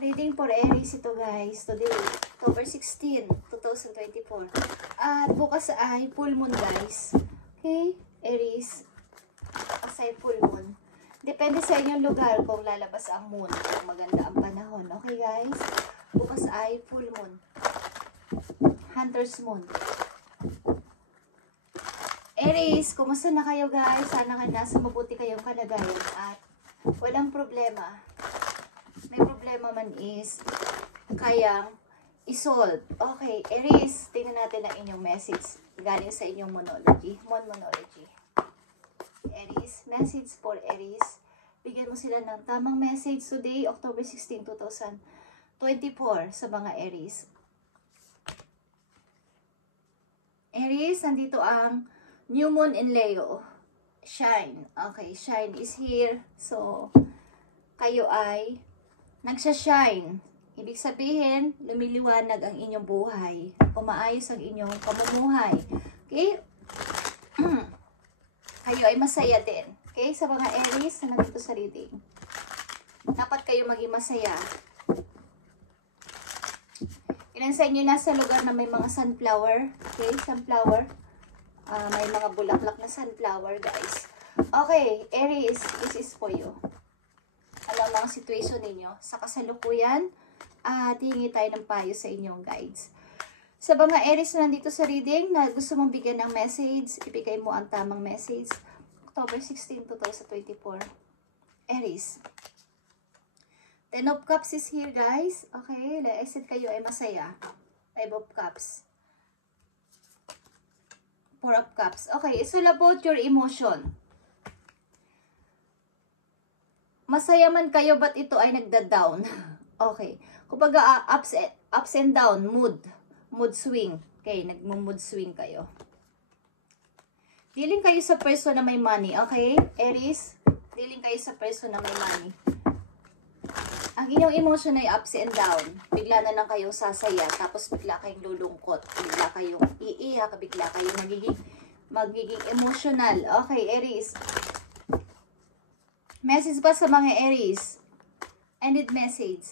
Reading for Aries ito guys. Today, October 16, 2024. At bukas ay full moon guys. Okay? Aries. Bukas ay full moon. Depende sa inyong lugar kung lalabas ang moon. Kung maganda ang panahon. Okay guys? Bukas ay full moon. Hunter's moon. Aries, kumusta na kayo guys? Sana nasa mabuti kayong kalagayan at walang problema. May problema man is kayang isolve. Okay, Aries, tingnan natin ang inyong message galing sa inyong monology. Monology. Aries, message for Aries. Bigyan mo sila ng tamang message today, October 16, 2024 sa mga Aries. Aries, nandito ang New Moon in Leo. Shine. Okay, shine is here. So, kayo ay nagsashine. Ibig sabihin, lumiliwanag ang inyong buhay. Umaayos ang inyong pamumuhay. Okay? Kayo ay masaya din. Okay? Sa mga Aries na nandito sa reading. Dapat kayo maging masaya. Ilan sa inyo nasa lugar na may mga sunflower? Okay? Sunflower. May mga bulaklak na sunflower, guys. Okay, Aries, this is for you. Ano ang mga situation ninyo sa kasalukuyan at hingi tayo ng payo sa inyong guides. Sa mga Aries na nandito sa reading na gusto mong bigyan ng message, ibigay mo ang tamang message. October 16, 2024. Aries. Ten of Cups is here guys. Okay, exit kayo ay masaya. Five of Cups. Four of Cups. Okay, it's all about your emotion. Masaya man kayo, but ito ay nagda-down. Okay. Kumbaga, ups and down, mood swing. Okay, nagmo-mood swing kayo. Dealing kayo sa person na may money, okay? Aries, dealing kayo sa person na may money. Ang inyong emotion ay ups and down. Bigla na lang kayong sasaya, tapos bigla kayong lulungkot, bigla kayong iiyak, bigla kayong magiging emotional. Okay, Aries. Message ba sa mga Aries? Ended message.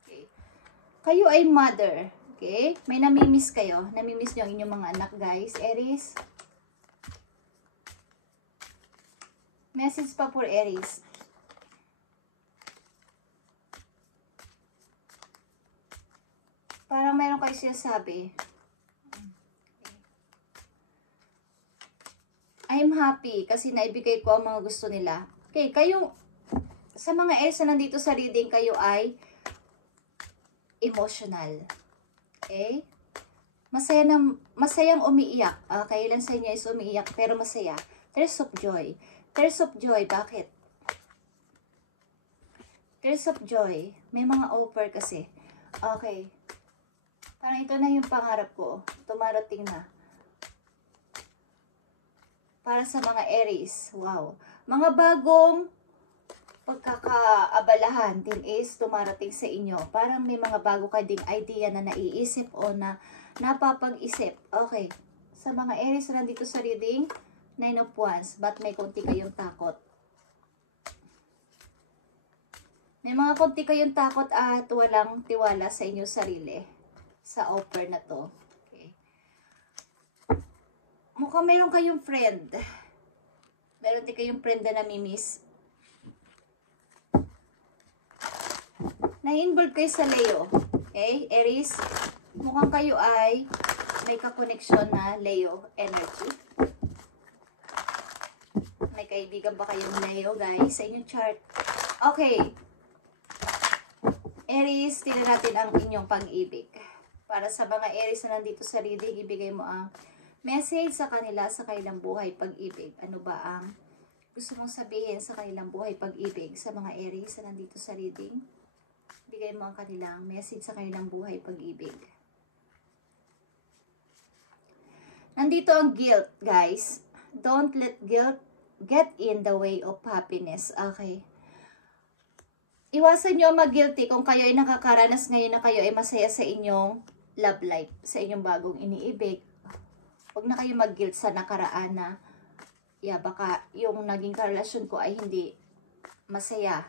Okay. Kayo ay mother. Okay? May namimiss kayo. Namimiss nyo ang inyong mga anak, guys. Aries. Message pa for Aries. Parang meron kayo sinasabi. I'm happy kasi naibigay ko ang mga gusto nila. Okay, kayo, sa mga Aries na nandito sa reading, kayo ay emotional. Okay? Masayang umiiyak. Kayo lang sa inyo is umiiyak, pero masaya. Tears of joy. Tears of joy, bakit? Tears of joy. May mga offer kasi. Okay. Parang ito na yung pangarap ko. Tumarating na. Para sa mga Aries. Wow. Mga bagong pagkakaabalahan din is tumarating sa inyo. Parang may mga bago ka ding idea na naiisip o na napapag-isip. Okay. Sa mga Aries na nandito sa reading, 9 of Wands. But may konti kayong takot. May mga konti kayong takot at walang tiwala sa inyong sarili. Sa offer na to. Mukhang meron kayong friend. Meron din kayong friend na namimiss. Na-involve kayo sa Leo. Okay? Aries, mukhang kayo ay may kakoneksyon na Leo energy. May kaibigan ba kayong Leo, guys, sa inyong chart? Okay. Aries, tingnan natin ang inyong pag-ibig. Para sa mga Aries na nandito sa reading, ibigay mo ang message sa kanila sa kanilang buhay pag-ibig. Ano ba ang gusto mong sabihin sa kanilang buhay pag-ibig sa mga Aries na nandito sa reading? Bigay mo ang kanilang message sa kanilang buhay pag-ibig. Nandito ang guilt, guys. Don't let guilt get in the way of happiness. Okay. Iwasan nyo mag-guilty kung kayo ay nakakaranas ngayon na kayo ay masaya sa inyong love life, sa inyong bagong iniibig. Huwag na kayo mag-guilt sa nakaraan na Yeah, baka yung naging karelasyon ko ay hindi masaya.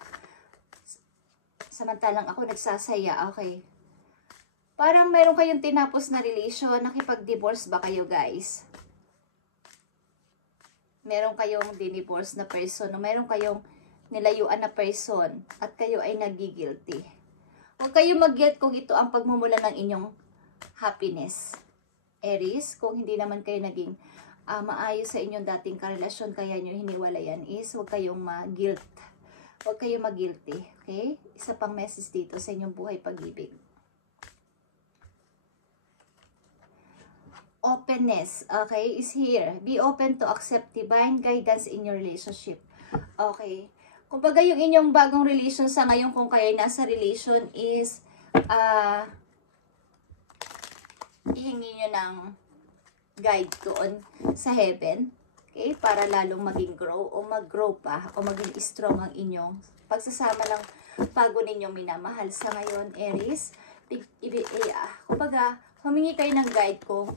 Samantalang ako nagsasaya, okay. Parang meron kayong tinapos na relation, nakipag-divorce ba kayo guys? Meron kayong dinivorce na person, o meron kayong nilayuan na person, at kayo ay nagigilty. Huwag kayong mag-guilt kung ito ang pagmumula ng inyong happiness. Aries, kung hindi naman kayo naging maayos sa inyong dating karelasyon, kaya nyo hiniwalayan, is huwag kayong mag-guilt. Huwag kayong mag-guilty. Okay? Isa pang message dito sa inyong buhay pag-ibig. Openness, okay, is here. Be open to accept divine guidance in your relationship. Okay. Kumbaga yung inyong bagong relation sa ngayon, kung kayo nasa relation, is ihingi nyo ng guide doon sa heaven. Okay, para lalong maging grow o mag-grow pa o maging strong ang inyong pagsasama ng bago ninyong minamahal sa ngayon, Aries. Kumbaga, humingi kayo ng guide kung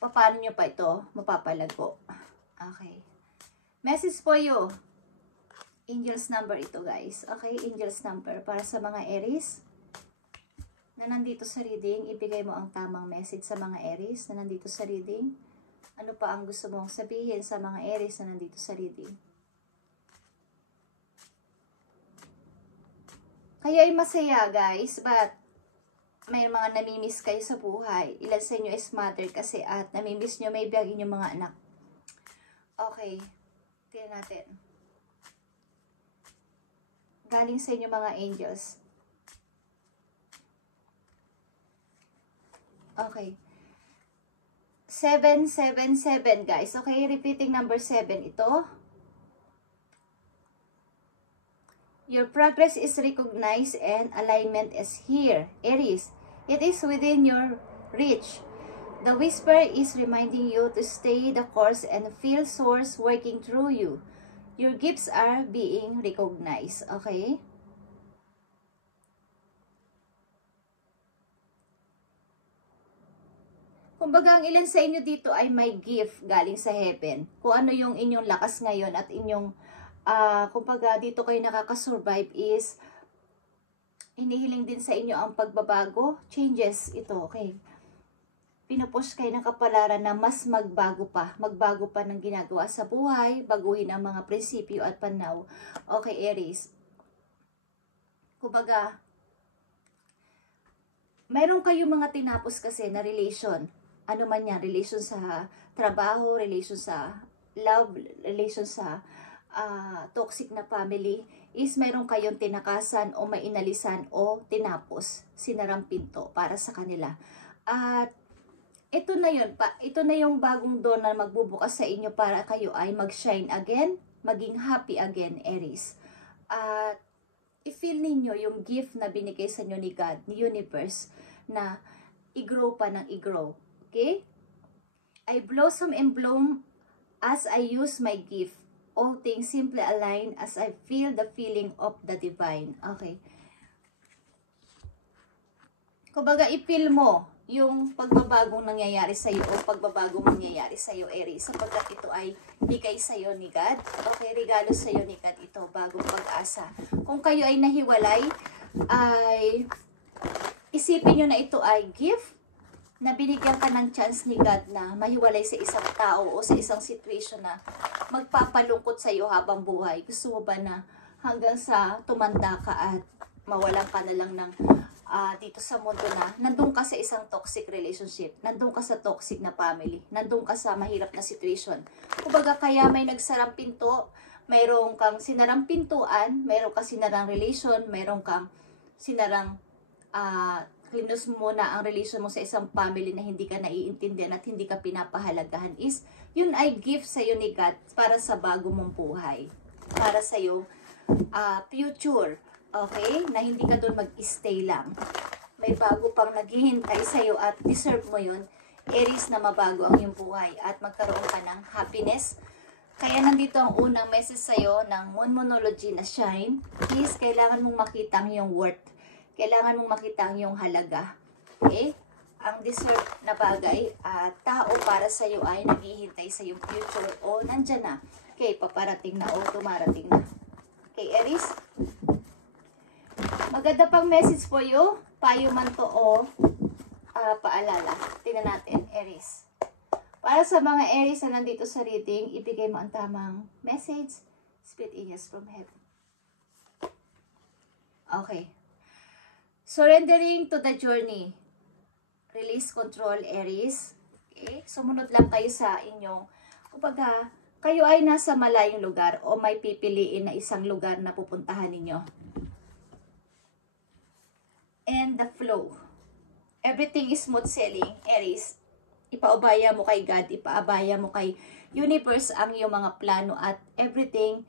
paano nyo pa ito mapapalago. Okay. Message for you. Angels number ito guys. Okay, angels number para sa mga Aries na nandito sa reading. Ibigay mo ang tamang message sa mga Aries na nandito sa reading. Ano pa ang gusto mong sabihin sa mga Aries na nandito sa reading? Kayo ay masaya guys, but may mga namimiss kayo sa buhay. Ilan sa inyo is mother kasi at namimiss nyo maybe ang inyong mga anak. Okay. Tingnan natin. Galing sa inyo mga angels. Okay. 777 guys. Okay, repeating number 7 ito. Your progress is recognized and alignment is here. Aries, it is within your reach. The whisper is reminding you to stay the course and feel source working through you. Your gifts are being recognized. Okay? Kumbaga, ang ilan sa inyo dito ay may gift galing sa heaven. Kung ano yung inyong lakas ngayon at inyong kumbaga dito kayo nakakasurvive is hinihiling din sa inyo ang pagbabago, changes ito, okay. Pinupush kayo ng kapalaran na mas magbago pa ng ginagawa sa buhay, baguhin ang mga prinsipyo at pananaw. Okay, Aries. Kumbaga, mayroon kayong mga tinapos kasi na relation. Ano man yan, relation sa trabaho, relation sa love, relation sa toxic na family, is mayroon kayong tinakasan o mainalisan o tinapos, sinarang pinto para sa kanila. At ito na yun, ito na yung bagong door na magbubukas sa inyo para kayo ay mag-shine again, maging happy again, Aries. At i-feel ninyo yung gift na binigay sa inyo ni God, ni Universe, na i-grow pa ng i-grow. Okay? I blossom and bloom as I use my gift. All things simply align as I feel the feeling of the divine. Okay. Kumbaga, i-feel mo yung pagbabagong nangyayari sa iyo o pagbabagong mangyayari sa iyo, Aries, sapagkat ito ay bigay sa iyo ni God. Okay, regalo sa iyo ni God ito, bagong pag-asa. Kung kayo ay nahiwalay, ay isipin nyo na ito ay gift na binigyan ka ng chance ni God na mahiwalay sa isang tao o sa isang situation na magpapalungkot sa iyo habang buhay. Gusto mo ba na hanggang sa tumanda ka at mawalan ka na lang ng dito sa mundo na nandun ka sa isang toxic relationship, nandun ka sa toxic na family, nandun ka sa mahirap na situation. Kumbaga kaya may nagsarang pinto, mayroong kang sinarang pintuan, mayroong kang sinarang relation, mayroong kang sinarang clinose mo na ang relation mo sa isang family na hindi ka naiintindihan at hindi ka pinapahalagahan, is yun ay gift sa iyo ni God para sa bago mong buhay, para sa iyo future, okay, na hindi ka doon mag-stay lang, may bago pang naghihintay sa iyo at deserve mo yun, Aries, na mabago ang iyong buhay at magkaroon ka ng happiness. Kaya nandito ang unang message sa iyo ng Monology na Shine. Please, kailangan mong makita ang iyong worth. Kailangan mong makita ang iyong halaga. Okay? ang deserve na bagay at tao para sa iyo ay naghihintay sa iyong future o nandyan na. Okay, paparating na o tumarating na. Okay, Aries. Maganda pang message po you. Payo man to o paalala. Tingnan natin, Aries. Para sa mga Aries na nandito sa reading, ibigay mo ang tamang message. Spirit angels from heaven. Okay. Surrendering to the journey. Release control, Aries. Okay? Sumunod lang kayo sa inyong, kumbaga, kayo ay nasa malayong lugar o may pipiliin na isang lugar na pupuntahan ninyo. And the flow. Everything is smooth sailing, Aries. Ipaubaya mo kay God, ipaabaya mo kay universe ang iyong mga plano at everything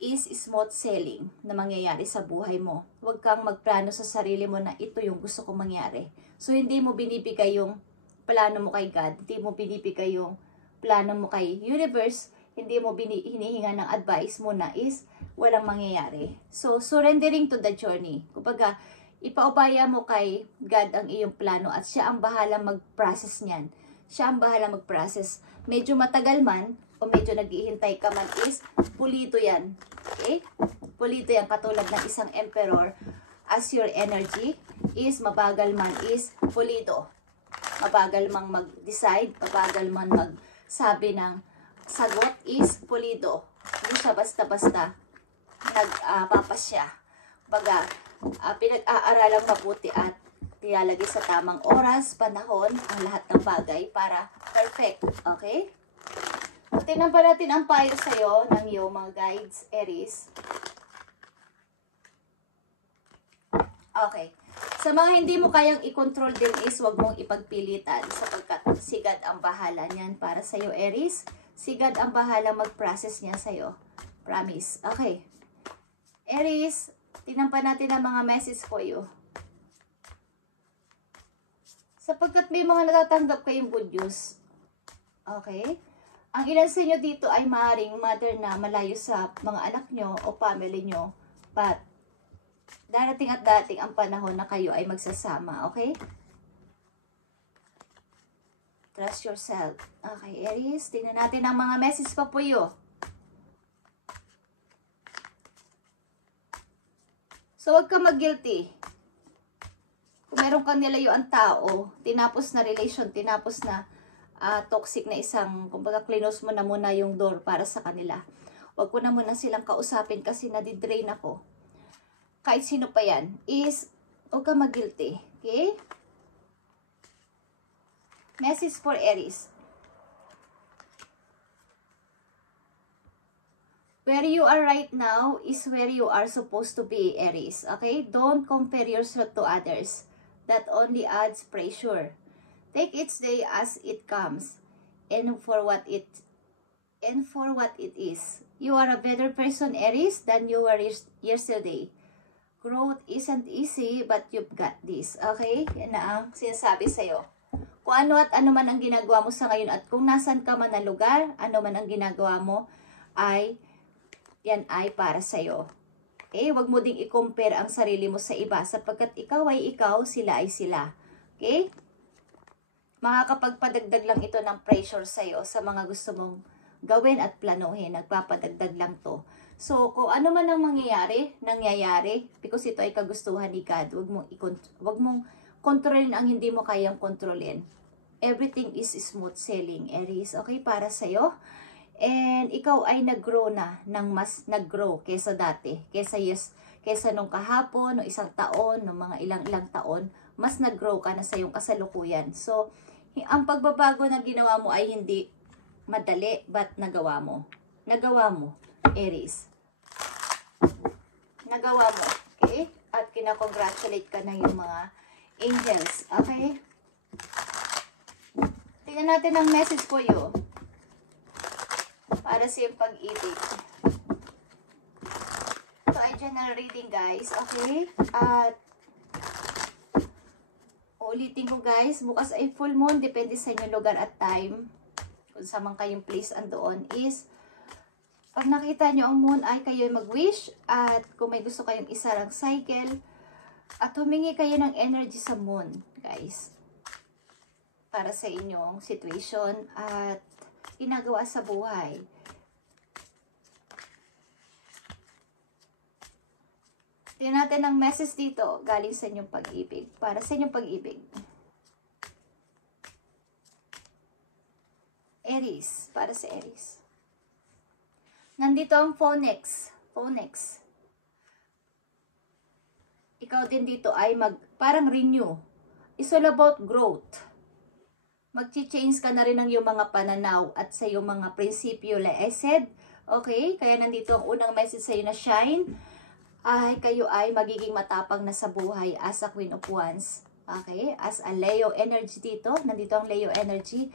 is smooth sailing na mangyayari sa buhay mo. Huwag kang magplano sa sarili mo na ito yung gusto kong mangyari. So, hindi mo binibigay yung plano mo kay God, hindi mo binibigay yung plano mo kay universe, hindi mo hinihinga ng advice mo na is walang mangyayari. So, surrendering to the journey. Kumbaga, ipaubaya mo kay God ang iyong plano at siya ang bahala mag-process niyan. Siya ang bahala mag-process. Medyo matagal man o medyo naghihintay ka man is pulido yan. Okay? Pulido yan katulad ng isang emperor. As your energy is mabagal man is pulido. Mabagal mang mag-decide, mabagal man magsabi ng sagot is pulido. Hindi siya basta-basta nagpapasya. Baga, pinag-aaralang mabuti at nilalagay sa tamang oras, panahon, ang lahat ng bagay para perfect. Okay? Tingnan pa natin ang payo sa'yo ng iyong mga guides, Aries. Okay. Sa mga hindi mo kayang i-control din is huwag mong ipagpilitan sapagkat si God ang bahala niyan para sa'yo, Aries. Si God ang bahala mag-process niya sa'yo. Promise. Okay. Aries, tingnan pa natin ang mga message for you. Sapagkat may mga natatanggap kayong good news. Okay? Ang ilan sa inyo dito ay maaaring mother na malayo sa mga anak nyo o family nyo. But, darating at dating ang panahon na kayo ay magsasama. Okay? Trust yourself. Okay, Aries. Tingnan natin ang mga message pa po you. So, huwag ka mag-guilty. Kung meron kang nilayuan tao, tinapos na relation, tinapos na toxic na isang, kumbaga close mo na muna yung door para sa kanila. Huwag ko na muna silang kausapin kasi nadidrain ako. Kahit sino pa yan, is huwag ka mag-guilty. Okay? Message for Aries. Where you are right now is where you are supposed to be, Aries. Okay? Don't compare yourself to others. That only adds pressure. Take each day as it comes and for what it is. You are a better person, Aries, than you were yesterday. Growth isn't easy, but you've got this. Okay? Yan na ang sinasabi sa'yo. Kung ano at ano man ang ginagawa mo sa ngayon at kung nasan ka man na lugar, ano man ang ginagawa mo, yan ay para sa'yo. Okay? Huwag mo ding i-compare ang sarili mo sa iba sapagkat ikaw ay ikaw, sila ay sila. Okay? Makakapagpadagdag lang ito ng pressure sa'yo sa mga gusto mong gawin at planuhin. Nagpapadagdag lang to. So, kung ano man ang nangyayari, because ito ay kagustuhan ni God, huwag mong kontrolin ang hindi mo kayang kontrolin. Everything is smooth sailing, Aries. Okay? Para sa'yo. And ikaw ay nag-grow na, mas nag-grow kesa dati. Kesa nung kahapon, nung isang taon, nung mga ilang taon, mas nag-grow ka na sa iyong kasalukuyan. So, ang pagbabago na ginawa mo ay hindi madali, but nagawa mo. Nagawa mo, Aries. Nagawa mo, okay? At kinakongratulate ka na yung mga angels, okay? Tingnan natin ang message po you. Para sa iyong pag-ibig. Ito ay general reading, guys. Okay? At ulitin ko, guys. Bukas ay full moon. Depende sa inyong lugar at time. Kung saan man kayong place andoon is pag nakita nyo ang moon ay kayo mag-wish. At kung may gusto kayong isarang cycle at humingi kayo ng energy sa moon, guys. para sa inyong situation at ginagawa sa buhay. Tingnan natin ang message dito galing sa inyong pag-ibig. Para sa inyong pag-ibig. Aries. Para sa Aries. Nandito ang Phoenix. Phoenix. Ikaw din dito ay parang renew. It's all about growth. Mag-change ka na rin ng iyong mga pananaw at sa iyong mga prinsipyo. Like I said, okay? Kaya nandito ang unang message sa iyo na shine. Ay, kayo ay magiging matapang na sa buhay as a Queen of Wands. Okay? As a Leo energy dito. Nandito ang Leo energy.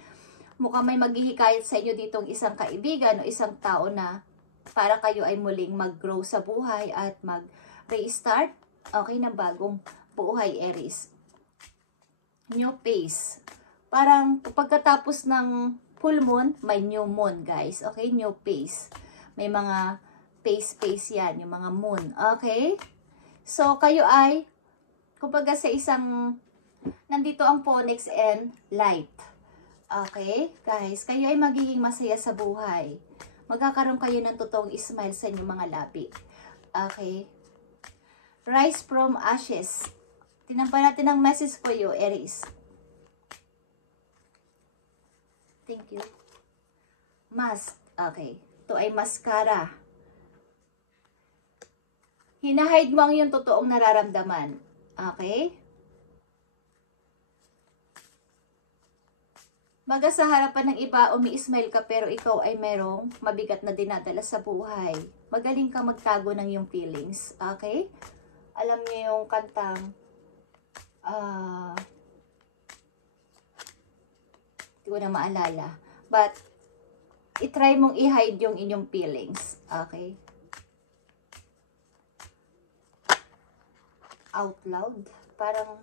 Mukhang may maghihikayat sa inyo ditong isang kaibigan o isang tao na para kayo ay muling mag-grow sa buhay at mag-restart. Okay, ng bagong buhay, Aries. New phase. Parang pagkatapos ng full moon, may new moon, guys. Okay, new phase. May mga phase yan, yung mga moon. Okay? So, kayo ay, kumbaga sa isang, nandito ang Phoenix and light. Okay? Guys, kayo ay magiging masaya sa buhay. Magkakaroon kayo ng totoong smile sa inyong mga labi. Okay? Rise from ashes. Tinampan natin ang message for you, Aries. Thank you. Mask. Okay. Ito ay mascara. Hinahide mo ang iyong totoong nararamdaman. Okay? Baga sa harapan ng iba, umi-smile ka pero ikaw ay merong mabigat na dinadala sa buhay. Magaling kang magtago ng iyong feelings. Okay? Alam niyo yung kantang hindi ko na maalala. But, itry mong i-hide yung inyong feelings. Okay? Out loud. Parang,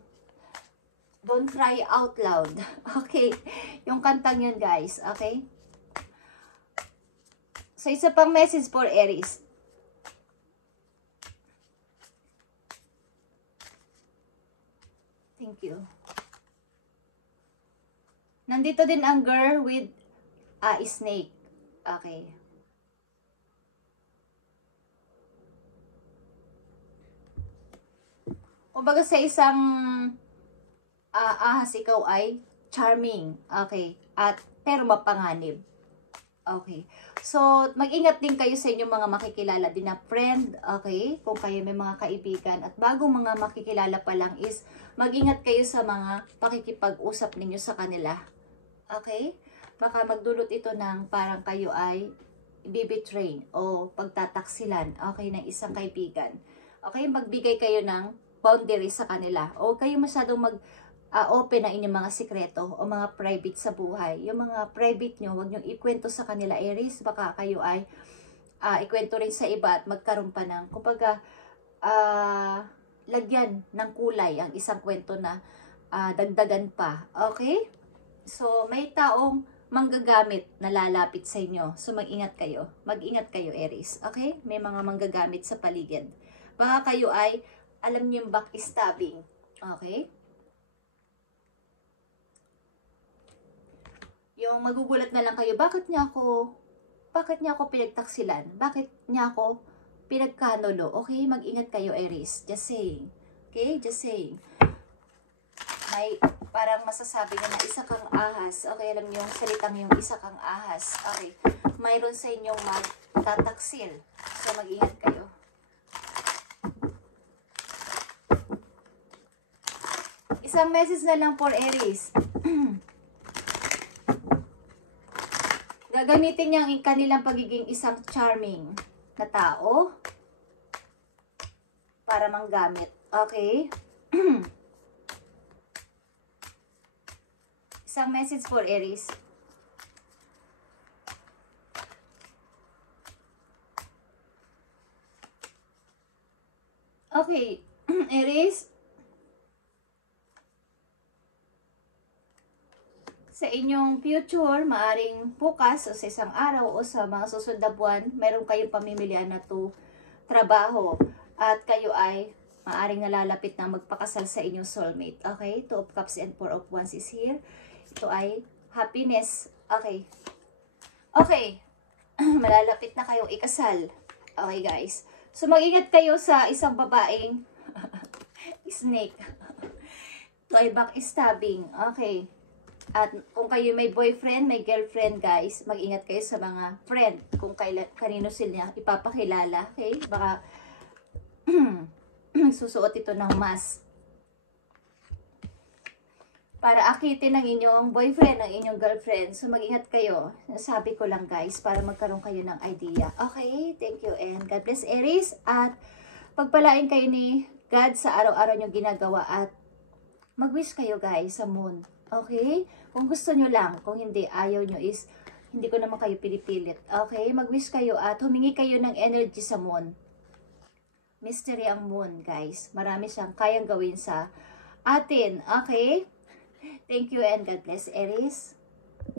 don't cry out loud. Okay? Yung kantang yun, guys. Okay? So, isa pang message for Aries. Thank you. Nandito din ang girl with a snake. Okay. Kumbaga sa isang ahas, ikaw ay charming. Okay. Pero mapanganib. Okay. So, mag-ingat din kayo sa inyong mga makikilala din na friend. Okay. Kung kayo may mga kaibigan. At bagong mga makikilala pa lang is, mag-ingat kayo sa mga pakikipag-usap ninyo sa kanila. Okay? Baka magdulot ito ng parang kayo ay i-betray o pagtataksilan. Okay, ng isang kaibigan. Okay? Magbigay kayo ng boundaries sa kanila. O kayo masyadong open na inyong mga sikreto o mga private sa buhay. Yung mga private nyo, huwag nyo ikwento sa kanila, Aries. Baka kayo ay ikwento rin sa iba at magkaroon pa ng, kumbaga, lagyan ng kulay ang isang kwento na dagdagan pa. Okay? So, may taong manggagamit na lalapit sa inyo. So, mag-ingat kayo. Mag-ingat kayo, Aries. Okay? May mga manggagamit sa paligid. Baka kayo ay, alam niyo yung backstabbing. Okay? Yung magugulat na lang kayo, bakit niya ako pinagtaksilan? Bakit niya ako pinagkanulo? Okay, mag-ingat kayo, Aries. Just saying. Okay, just saying. May parang masasabi niya na isa kang ahas. Okay, alam niyo yung salitang yung isa kang ahas. Okay, mayroon sa inyong magtataksil. So, mag-ingat kayo. Isang message na lang for Aries. Gagamitin niya ang kanilang pagiging isang charming na tao para manggamit. Okay? Isang message for Aries. Okay. Aries, sa inyong future, maaring bukas o sa isang araw o sa mga susunod na buwan, meron kayong pamimilian na trabaho at kayo ay maaring nalalapit na magpakasal sa inyong soulmate. Okay? Two of Cups and Four of Wands is here. Ito ay happiness. Okay. Okay. Malalapit na kayong ikasal. Okay, guys. So, mag-ingat kayo sa isang babaeng snake. Ito ay backstabbing. Okay. At kung kayo may boyfriend, may girlfriend, guys, mag-ingat kayo sa mga friend. Kung kanino sila ipapakilala. Okay? Baka susuot ito ng mask. Para akitin ng inyong boyfriend, ng inyong girlfriend. So, mag-ingat kayo. Nasabi ko lang, guys, para magkaroon kayo ng idea. Okay? Thank you, and God bless, Aries. At pagpalain kayo ni God sa araw-araw nyo ginagawa. At mag-wish kayo, guys, sa moon. Okay? Kung gusto nyo lang. Kung hindi, ayaw nyo is, hindi ko naman kayo pinipilit. Okay? Mag-wish kayo at humingi kayo ng energy sa moon. Mystery ang moon, guys. Marami siyang kayang gawin sa atin. Okay? Thank you and God bless, Aries.